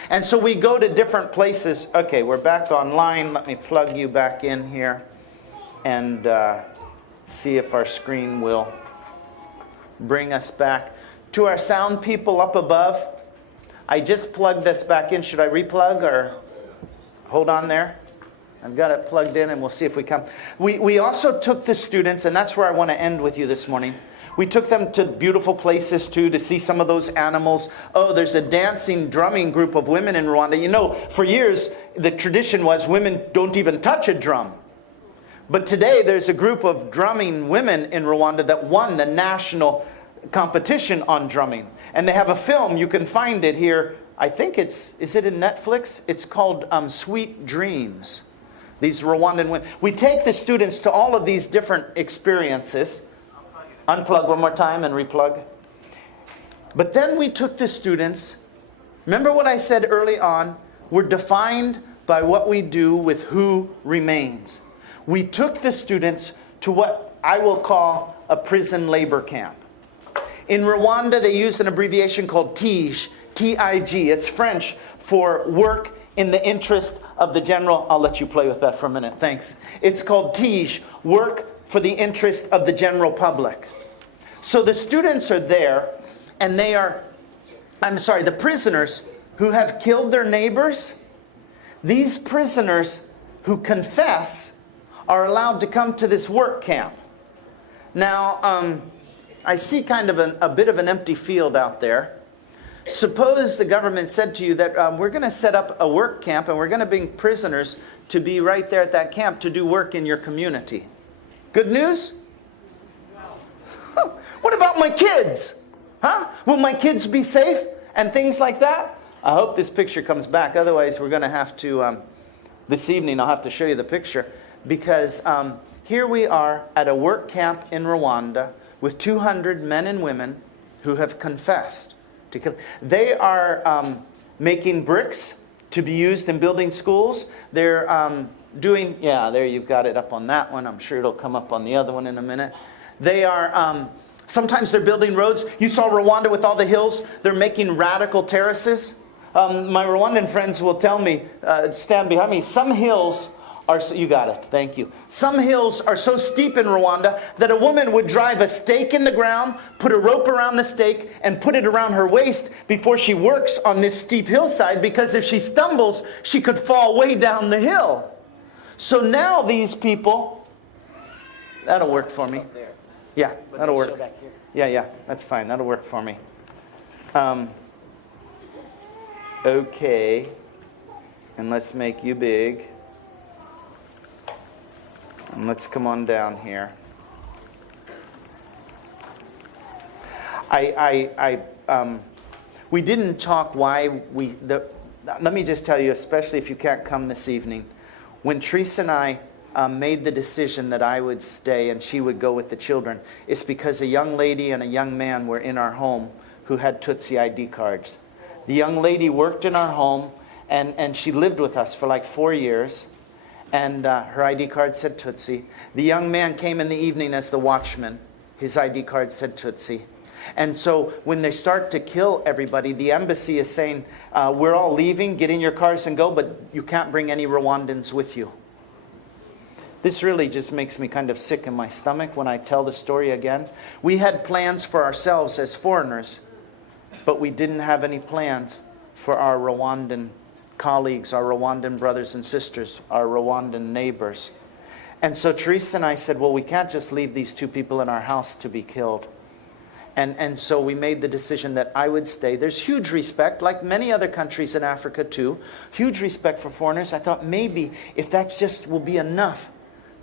And so we go to different places. Okay, we're back online. Let me plug you back in here and see if our screen will bring us back. To our sound people up above, I just plugged us back in. Should I replug or hold on there? I've got it plugged in and we'll see if we come. We also took the students, and that's where I want to end with you this morning. We took them to beautiful places too, to see some of those animals. Oh, there's a dancing, drumming group of women in Rwanda. You know, for years, the tradition was women don't even touch a drum. But today there's a group of drumming women in Rwanda that won the national competition on drumming. And they have a film, you can find it here. I think is it in Netflix? It's called Sweet Dreams. These Rwandan women. We take the students to all of these different experiences. Unplug one more time and replug. But then we took the students. Remember what I said early on? We're defined by what we do with who remains. We took the students to what I will call a prison labor camp. In Rwanda, they use an abbreviation called TIG, T-I-G. It's French for work in the interest of the general. I'll let you play with that for a minute, thanks. It's called TIG, work for the interest of the general public. So the students are there, and they are, the prisoners who have killed their neighbors, these prisoners who confess are allowed to come to this work camp. Now, I see kind of a bit of an empty field out there. Suppose the government said to you that we're going to set up a work camp and we're going to bring prisoners to be right there at that camp to do work in your community. Good news? What about my kids? Huh? Will my kids be safe? And things like that? I hope this picture comes back. Otherwise, we're going to have to, this evening, I'll have to show you the picture. Because here we are at a work camp in Rwanda with 200 men and women who have confessed to kill. They are making bricks to be used in building schools. They're doing, yeah, there you've got it up on that one. I'm sure it'll come up on the other one in a minute. They are, sometimes they're building roads. You saw Rwanda with all the hills. They're making radical terraces. My Rwandan friends will tell me, stand behind me, some hills are, you got it, thank you. Some hills are so steep in Rwanda that a woman would drive a stake in the ground, put a rope around the stake, and put it around her waist before she works on this steep hillside, because if she stumbles, she could fall way down the hill. So now these people, that'll work for me. Yeah, that'll work. Yeah, that's fine, that'll work for me. Okay, and let's make you big. And let's come on down here. We didn't talk why let me just tell you, especially if you can't come this evening, when Teresa and I made the decision that I would stay and she would go with the children, it's because a young lady and a young man were in our home who had Tutsi ID cards. The young lady worked in our home, and she lived with us for like 4 years. And her ID card said Tutsi. The young man came in the evening as the watchman. His ID card said Tutsi. And so when they start to kill everybody, the embassy is saying, we're all leaving, get in your cars and go, but you can't bring any Rwandans with you. This really just makes me kind of sick in my stomach when I tell the story again. We had plans for ourselves as foreigners, but we didn't have any plans for our Rwandan colleagues, our Rwandan brothers and sisters, our Rwandan neighbors. And so Teresa and I said, well, we can't just leave these two people in our house to be killed. And so we made the decision that I would stay. There's huge respect, like many other countries in Africa too, huge respect for foreigners. I thought maybe if that's just will be enough,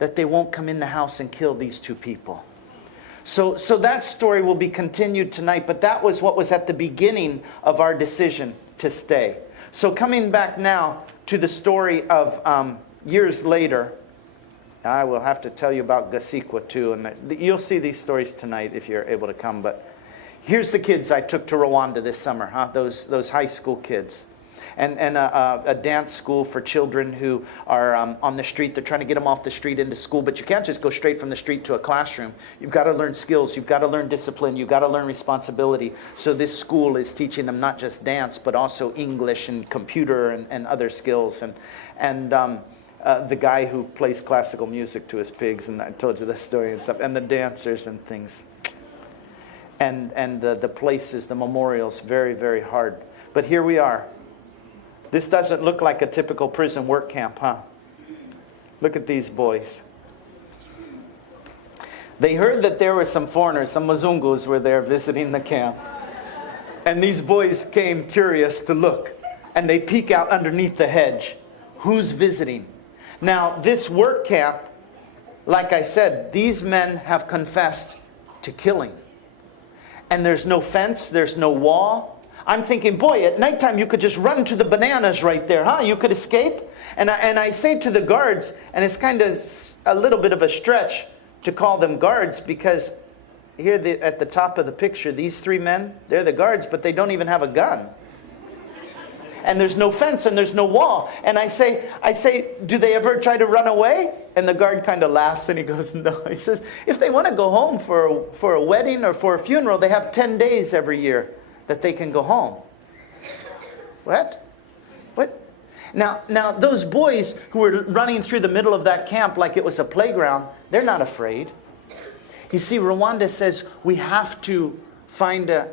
that they won't come in the house and kill these two people. So that story will be continued tonight, but that was what was at the beginning of our decision to stay. So coming back now to the story of years later, I will have to tell you about Gasikwa too, and you'll see these stories tonight if you're able to come. But here's the kids I took to Rwanda this summer, those high school kids. And a dance school for children who are on the street. They're trying to get them off the street into school, but you can't just go straight from the street to a classroom. You've got to learn skills. You've got to learn discipline. You've got to learn responsibility. So this school is teaching them not just dance, but also English and computer and other skills. And the guy who plays classical music to his pigs, and I told you that story and stuff, and the dancers and things. And the places, the memorials, very, very hard. But here we are. This doesn't look like a typical prison work camp, huh? Look at these boys. They heard that there were some foreigners, some Mzungus were there visiting the camp. And these boys came curious to look. And they peek out underneath the hedge. Who's visiting? Now, this work camp like I said, these men have confessed to killing. And there's no fence, there's no wall. I'm thinking, boy, at nighttime you could just run to the bananas right there, huh? You could escape. And I say to the guards, and it's kind of a little bit of a stretch to call them guards, because here at the top of the picture, these three men, they're the guards, but they don't even have a gun. And there's no fence and there's no wall. And I say, do they ever try to run away? And the guard kind of laughs and he goes, no. He says, if they want to go home for a wedding or for a funeral, they have 10 days every year that they can go home. What? What? Now those boys who were running through the middle of that camp like it was a playground, they're not afraid. You see, Rwanda says we have to find a...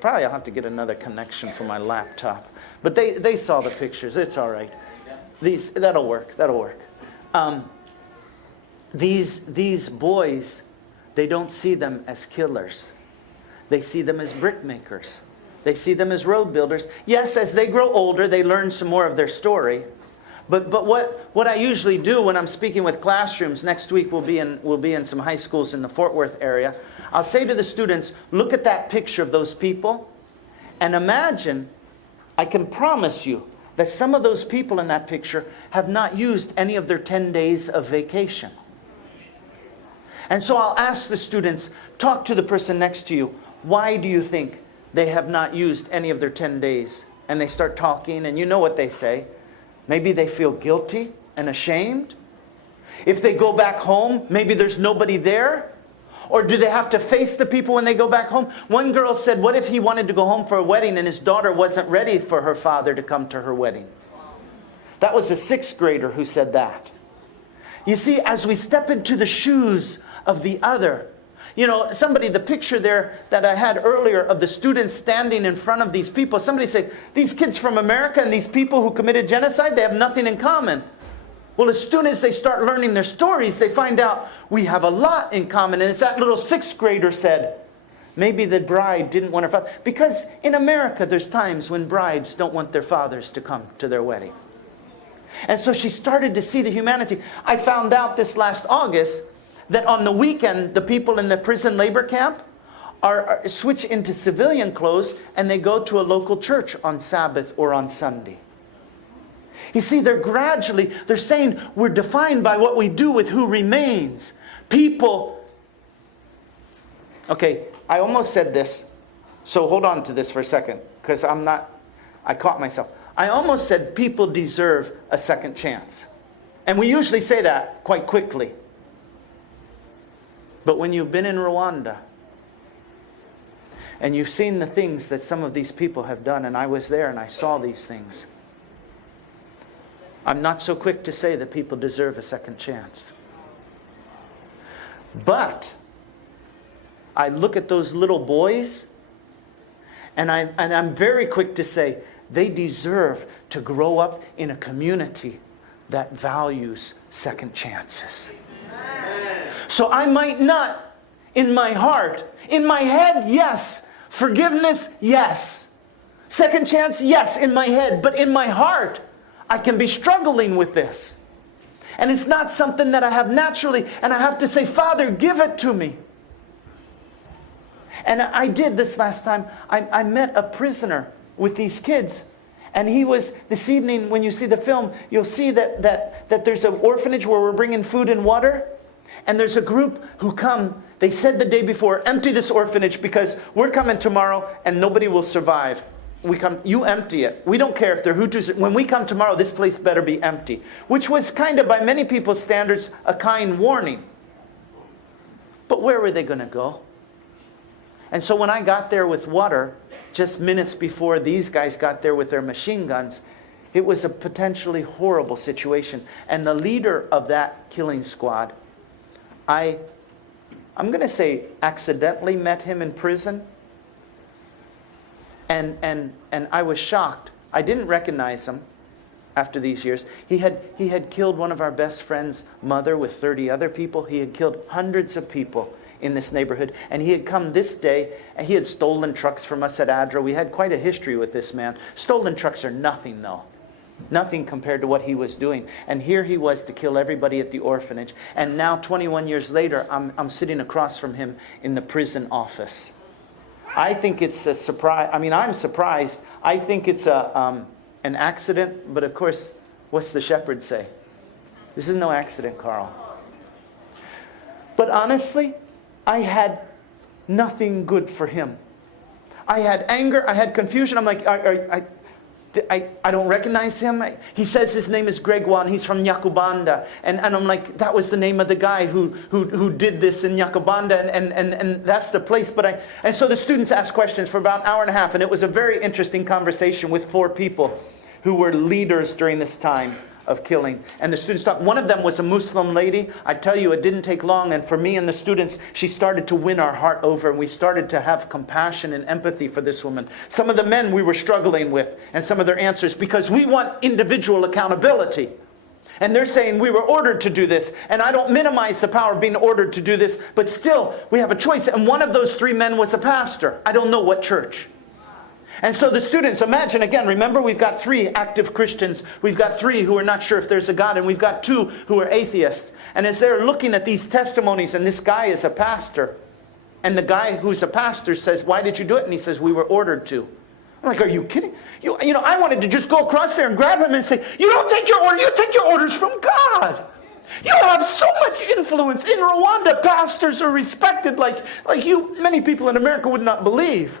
probably I'll have to get another connection for my laptop. But they saw the pictures. It's all right. That'll work. That'll work. These boys, they don't see them as killers. They see them as brick makers. They see them as road builders. Yes, as they grow older, they learn some more of their story. But what I usually do when I'm speaking with classrooms, next week we'll be in some high schools in the Fort Worth area. I'll say to the students, look at that picture of those people and imagine, I can promise you that some of those people in that picture have not used any of their 10 days of vacation. And so I'll ask the students, talk to the person next to you, why do you think they have not used any of their 10 days? And they start talking, and you know what they say. Maybe they feel guilty and ashamed. If they go back home, maybe there's nobody there. Or do they have to face the people when they go back home? One girl said, what if he wanted to go home for a wedding and his daughter wasn't ready for her father to come to her wedding? That was a 6th grader who said that. You see, as we step into the shoes of the other, you know, the picture there that I had earlier of the students standing in front of these people, somebody said, these kids from America and these people who committed genocide, they have nothing in common. Well, as soon as they start learning their stories, they find out we have a lot in common. And as that little 6th grader said, maybe the bride didn't want her father. Because in America, there's times when brides don't want their fathers to come to their wedding. And so she started to see the humanity. I found out this last August that on the weekend, the people in the prison labor camp are switch into civilian clothes and they go to a local church on Sabbath or on Sunday. You see, they're saying we're defined by what we do with who remains. People. Okay, I almost said this. So hold on to this for a second, because I caught myself. I almost said people deserve a second chance. And we usually say that quite quickly. But when you've been in Rwanda, and you've seen the things that some of these people have done, and I was there and I saw these things, I'm not so quick to say that people deserve a second chance. But I look at those little boys, and I'm very quick to say they deserve to grow up in a community that values second chances. So I might not, in my heart, in my head, yes. Forgiveness, yes. Second chance, yes, in my head. But in my heart, I can be struggling with this. And it's not something that I have naturally. And I have to say, Father, give it to me. And I did this last time. I met a prisoner with these kids. And he was, this evening, when you see the film, you'll see that there's an orphanage where we're bringing food and water. And there's a group who come, they said the day before, empty this orphanage because we're coming tomorrow and nobody will survive. You empty it. We don't care if they're Hutus. When we come tomorrow, this place better be empty. Which was kind of, by many people's standards, a kind warning. But where were they going to go? And so when I got there with water, just minutes before these guys got there with their machine guns, it was a potentially horrible situation. And the leader of that killing squad, I'm going to say accidentally met him in prison. And I was shocked. I didn't recognize him after these years. He had killed one of our best friend's mother with 30 other people. He had killed hundreds of people in this neighborhood. And he had come this day, and he had stolen trucks from us at ADRA. We had quite a history with this man. Stolen trucks are nothing, though. Nothing compared to what he was doing. And here he was to kill everybody at the orphanage. And now, 21 years later, I'm sitting across from him in the prison office. I think it's a surprise. I mean, I'm surprised. I think it's an accident. But of course, what's the shepherd say? This is no accident, Carl. But honestly, I had nothing good for him. I had anger. I had confusion. I'm like, I don't recognize him. He says his name is Gregoire and he's from Nyakubanda. And I'm like, that was the name of the guy who did this in Nyakubanda, and that's the place. And so the students asked questions for about an hour and a half, and it was a very interesting conversation with 4 people who were leaders during this time of killing. And the students talked. One of them was a Muslim lady. I tell you, it didn't take long. And for me and the students, she started to win our heart over. And we started to have compassion and empathy for this woman. Some of the men we were struggling with and some of their answers, because we want individual accountability. And they're saying we were ordered to do this. And I don't minimize the power of being ordered to do this, but still we have a choice. And one of those 3 men was a pastor. I don't know what church. And so the students, imagine again, remember we've got 3 active Christians. We've got 3 who are not sure if there's a God. And we've got 2 who are atheists. And as they're looking at these testimonies, and this guy is a pastor. And the guy who's a pastor says, why did you do it? And he says, we were ordered to. I'm like, are you kidding? You know, I wanted to just go across there and grab him and say, you don't take your order, you take your orders from God. You have so much influence. In Rwanda, pastors are respected like many people in America would not believe.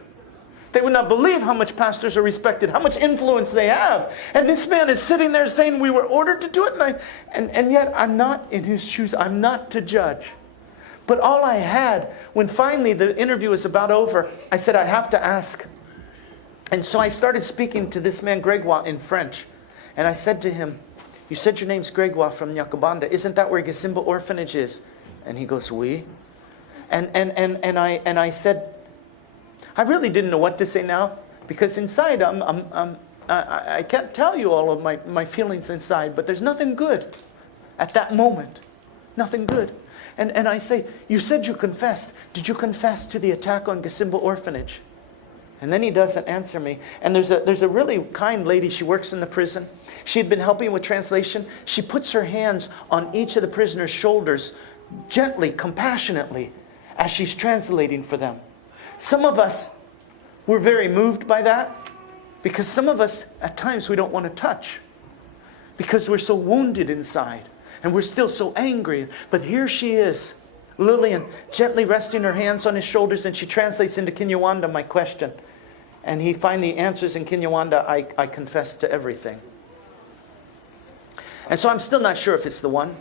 They would not believe how much pastors are respected, how much influence they have. And this man is sitting there saying, we were ordered to do it. And yet I'm not in his shoes. I'm not to judge. But all I had, when finally the interview was about over, I said, I have to ask. And so I started speaking to this man, Gregoire, in French. And I said to him, you said your name's Gregoire from Nyakubanda. Isn't that where Gasimba Orphanage is? And he goes, oui. And I said, I really didn't know what to say now, because inside I can't tell you all of my feelings inside, but there's nothing good at that moment. Nothing good. And I say, you said you confessed. Did you confess to the attack on Gasimba Orphanage? And then he doesn't answer me. And there's a really kind lady. She works in the prison. She had been helping with translation. She puts her hands on each of the prisoners' shoulders, gently, compassionately, as she's translating for them. Some of us were very moved by that, because some of us, at times, we don't want to touch, because we're so wounded inside, and we're still so angry. But here she is, Lillian, gently resting her hands on his shoulders, and she translates into Kinyarwanda my question. And he finally answers in Kinyarwanda, I confess to everything. And so I'm still not sure if it's the one.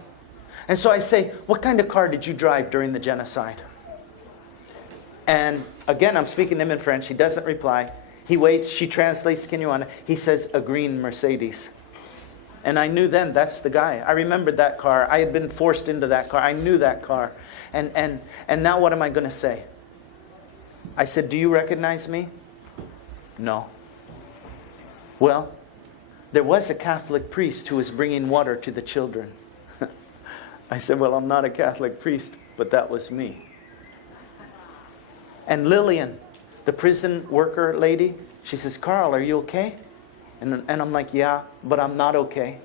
And so I say, what kind of car did you drive during the genocide? And again, I'm speaking to him in French. He doesn't reply. He waits. She translates Kinyarwanda. He says, a green Mercedes. And I knew then that's the guy. I remembered that car. I had been forced into that car. I knew that car. And now what am I going to say? I said, do you recognize me? No. Well, there was a Catholic priest who was bringing water to the children. I said, well, I'm not a Catholic priest, but that was me. And Lillian, the prison worker lady, she says, Carl, are you okay? And I'm like, yeah, but I'm not okay.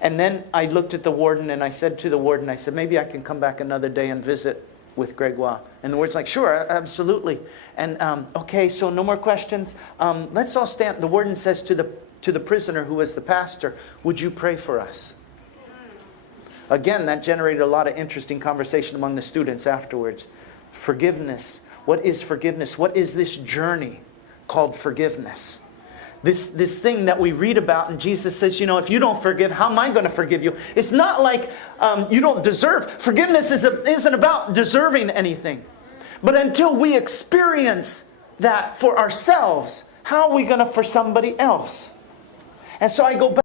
And then I looked at the warden and I said to the warden, I said, maybe I can come back another day and visit with Gregoire. And the warden's like, sure, absolutely. And okay, so no more questions. Let's all stand. The warden says to the prisoner who was the pastor, would you pray for us? Again, that generated a lot of interesting conversation among the students afterwards. Forgiveness. What is forgiveness? What is this journey called forgiveness? This thing that we read about, and Jesus says, you know, if you don't forgive, how am I going to forgive you? It's not like you don't deserve. Forgiveness isn't about deserving anything. But until we experience that for ourselves, how are we going to for somebody else? And so I go back.